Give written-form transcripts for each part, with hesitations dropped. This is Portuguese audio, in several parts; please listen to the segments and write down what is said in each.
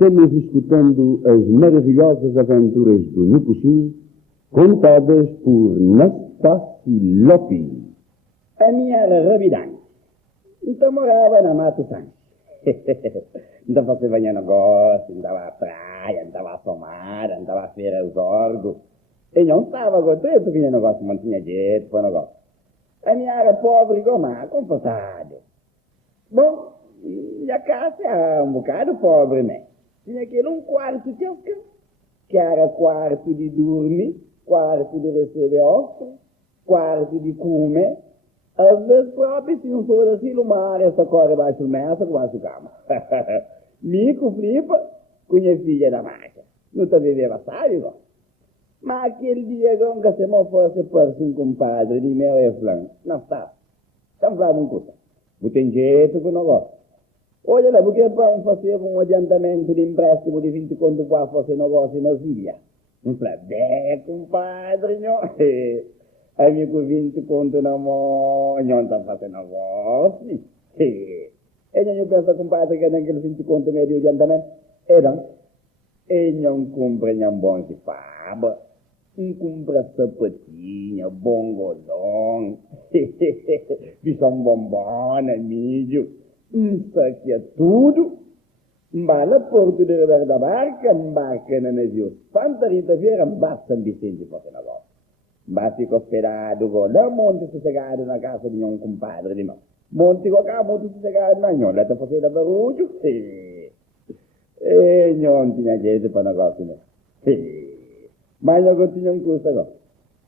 Estamos escutando as maravilhosas aventuras do Nipuxim, contadas por Nastassi Lopes. A minha era Rabidão. Então morava na Mato Santos. Então você vinha no negócio, andava à praia, andava a somar, andava a feira os órgãos. E não estava contente, vinha no negócio, não tinha jeito para o negócio. A minha era pobre, mas confortável. Bom, e a casa era um bocado pobre, né? Tinha aquele um quarto que era quarto de dormir, quarto de receber hóspedes, quarto de comer. Às vezes próprio, se não for assim, uma área só corre abaixo do mesa, abaixo da cama. Mico, flipa, com minha filha da marca. Não está vivendo, sabe, não? Mas aquele dia, nunca se me fosse por um compadre de meu e flan. Não está. Estamos lá num curso. Não tem jeito com o negócio. Olha lá, porque para fazer um adiantamento de empréstimo de 20 conto para fazer negócio na Síria. Um falei, compadre, não. Amigo 20 conto na mão, não está fazendo negócio. E não pensa, compadre, que naquele 20 conto meio de adiantamento. E não compra nem bom de faba. Não compra sapatinha, bongolão. Bisão bombona, mídio. Isso aqui é tudo. Mbala Porto de Ribeira da Barca, embarca na navio Santa Rita Vieira, embarca São Vicente para o negócio. Embarca fica hospedado, lá monte sossegado na casa de um compadre de mão. Monte cá, monte sossegado na nhon, lá está fazendo barulho. E não tinha jeito para o negócio, né? Mas agora tinha um curso agora.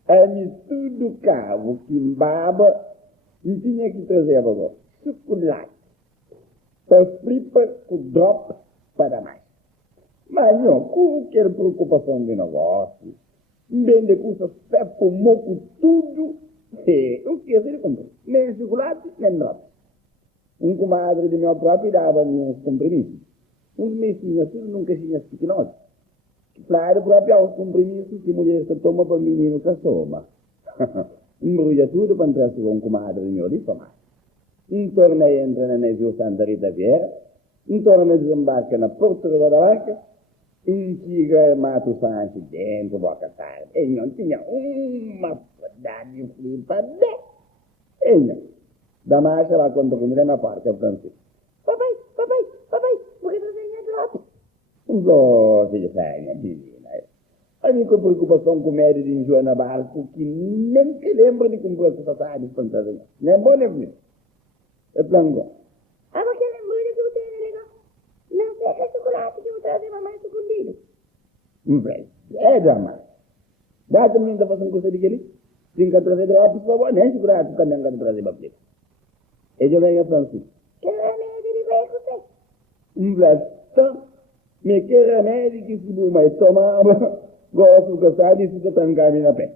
Aí tudo cabo, que embaba, não tinha que trazer agora. Chocolate. Para flipa com drop para mais. Mas não, qualquer preocupação de negócio, vende coisas pepo, moco, tudo. O que ele comprou? Nem chocolate, nem drop. Um comadre de meu próprio dava-me uns compromissos. Uns mesinhos, tudo num caixinhas pequenosos. Claro, próprio aos compromissos que mulher se toma para menino que soma. Embrulha tudo para entrar com um comadre de meu de tomar. Torneio entra na navio Santa Rita Vieira, torneio desembarca na Porto da Barca, chega Mato Santos dentro, boca tarde. E não tinha uma pedada de flipa, e não. Da marcha lá quando comigo na porta, Francisco. Papai, por que você não drop? Não, filha, sai, minha menina. A minha preocupação com o médio de enjoar na barco, que nem que lembra de comprar essa tarde de fantasia. Nem bom, nem bonito. É plano. Ah, você lembrou de que eu tenho legal? Não sei que é chocolate que eu trazer mamãe escondido. Dama. Dá também da fazer um curso de aquele? Tem que trazer droga, por favor, nem chocolate também que trazer para você. E eu venho a Francisco. Que remédio ele vai você? Me que remédio que se buma e tomava, gosto que sabe se você trancar na pé.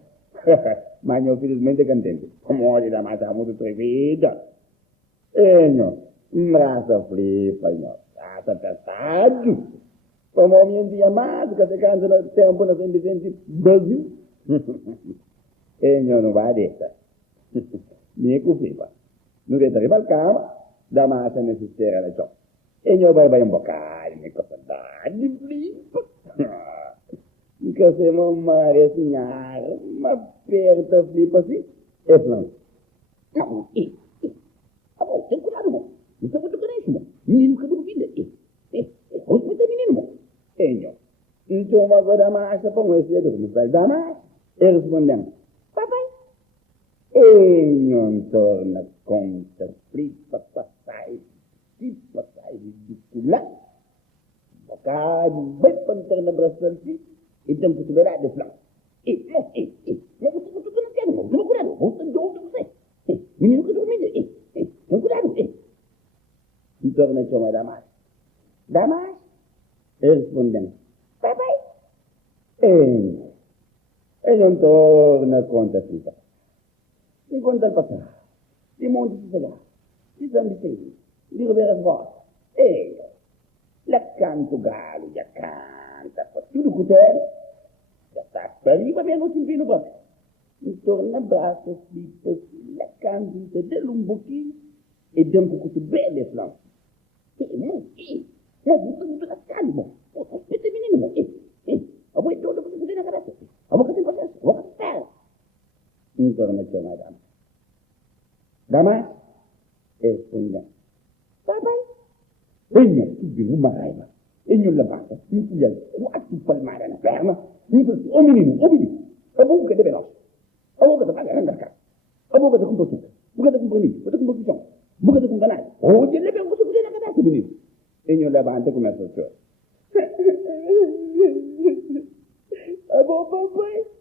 Mas eu felizmente contente. Como olha da mata muito atrevida. Não, raça flipa, não, raça pesado. Como o meu dia amado, que se cansa no tempo na São Vicente Brasil. Não vai deixar. Me flipa. Não vai arrivare al cama, da massa necessaria la ciò. Não vai un bocado, me cosa di flipa. Che se non mare signare, ma aperta flipa sì, e plan. No, tem cuidado, irmão. Não está muito carente, irmão. Menino que duvida. Respeita menino, irmão. Então, agora a marcha, põe esse dedo. Não vai dar mais. Ele respondendo. Papai. Não torna conta. Flipa, passai. Ridícula. Bocado, bem para entrar na braçante. Então, você verá de flan. Não, você não quer, irmão. Toma cuidado. Você de onde você? Menino que duvida. Com cuidado, torna a chamar Damas. Damas? Respondendo. Papai? E non torna conta fica. Si conta il passato. Si monta si sarà. Si San Vicente. Di Ribeira Svolta. L'accanto galo, gli accanta. Tutto cutero. Ya sta. Per lì va bene, non si infino proprio. Torna a braccio, slippo, l'accanto, interdello un pochino. E dentro questo belle flan. Molto calmo. torneccio madame. Damas e sogna. Papai. E non tu di una raiva. E non la basta. Mi fuglia quasi palmare la perna. Mi fuglia o minimo. A buca che deve no. A buca da pagare a casa. A buca da compro tutto. Buca da compro mi. Buca da compro bisogno. Buca da compro canale. Oh, gliele abbiamo potuto vedere la casa benissimo. E non la basta come associato. A buon papai.